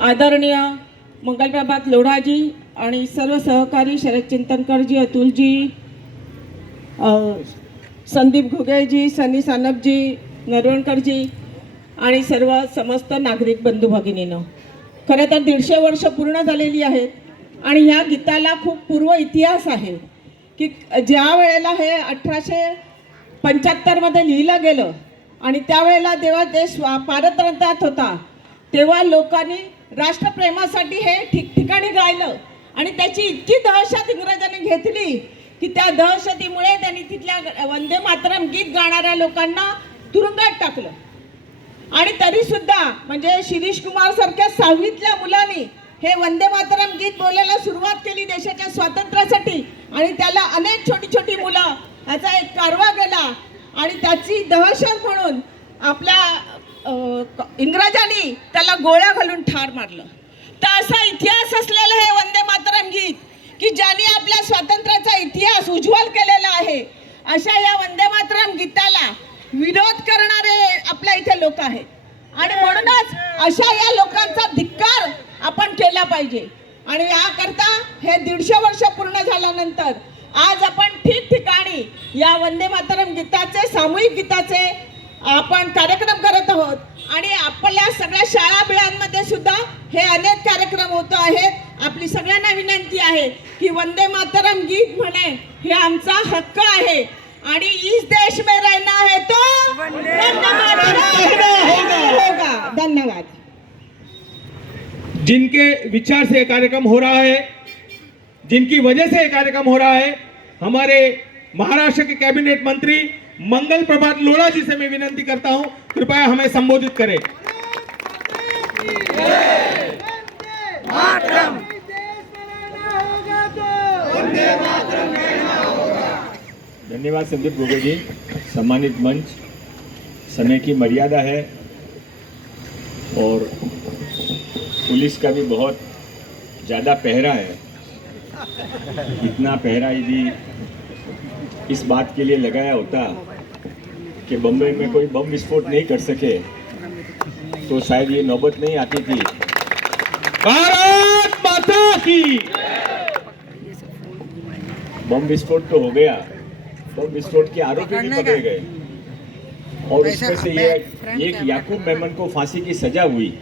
आदरणीय मंगलप्रभात लोढाजी आणि सर्व सहकारी शरद चिंतनकरजी, अतुलजी, संदीप घुगेजी, सनी सानपजी, नरवणकरजी आणि सर्व समस्त नागरिक बंधू भगिनींनो, खरं तर 150 वर्ष पूर्ण झालेली आहेत आणि ह्या गीताला खूप पूर्व इतिहास आहे की ज्या वेळेला हे 1875 मध्ये लिहिलं गेलं आणि त्यावेळेला जेव्हा देश पारतंत्र्यात होता तेव्हा लोकांनी राष्ट्रप्रेमासाठी हे ठिकठिकाणी गायलं आणि त्याची इतकी दहशत इंग्रजांनी घेतली की त्या दहशतीमुळे त्यांनी तिथल्या वंदे मातरम गीत गाणाऱ्या लोकांना तुरुंगात टाकलं. आणि तरी सुद्धा म्हणजे शिरीष कुमार सारख्या 6वीतल्या मुलांनी हे वंदे मातरम गीत बोलायला सुरुवात केली देशाच्या स्वातंत्र्यासाठी आणि त्याला अनेक छोटी छोटी मुलं याचा एक कारवा केला आणि त्याची दहशत म्हणून आपल्या इंग्रजांनी त्याला गोळ्या घालून ठार मारलं. तर असा इतिहास असलेलं हे वंदे मातरम गीत की ज्यांनी आपल्या स्वातंत्र्याचा इतिहास उज्ज्वल केलेला आहे, अशा या वंदे मातरम गीताला विरोध करणारे आपल्या इथे लोक आहेत आणि म्हणूनच अशा या लोकांचा धिक्कार आपण केला पाहिजे. आणि याकरता हे 150 वर्ष पूर्ण झाल्यानंतर आज आपण ठिकठिकाणी या वंदे मातरम गीताचे, सामूहिक गीताचे आपण कार्यक्रम करत आहोत आणि आपल्या सगळ्या शाळा बिळांमध्ये सुद्धा हे अनेक कार्यक्रम होत आहेत. आपली सगळ्यांना विनंती आहे की वंदे मातरम गीत म्हणे हे आमचा हक्क आहे आणि इस देश में रहना है तो वंदे मातरम होगा. धन्यवाद. जिनके विचार से ये कार्यक्रम हो रहा है, जिनकी वजह से ये कार्यक्रम हो रहा है, हमारे महाराष्ट्र के कैबिनेट मंत्री मंगल प्रभात लोढ़ा जी से मैं विनंती करता हूं, कृपया हमें संबोधित करें. धन्यवाद संदीप घुगे जी. सम्मानित मंच, समय की मर्यादा है और पुलिस का भी बहुत ज़्यादा पहरा है. इतना पहरा यदि इस बात के लिए लगाया होता कि बम्बई में कोई बम विस्फोट नहीं कर सके तो शायद ये नौबत नहीं आती थी. भारत माता की. बम विस्फोट तो हो गया, बम विस्फोट के आरोपी भी पकड़े गए और उसमें से ये एक याकूब मेमन को फांसी की सजा हुई.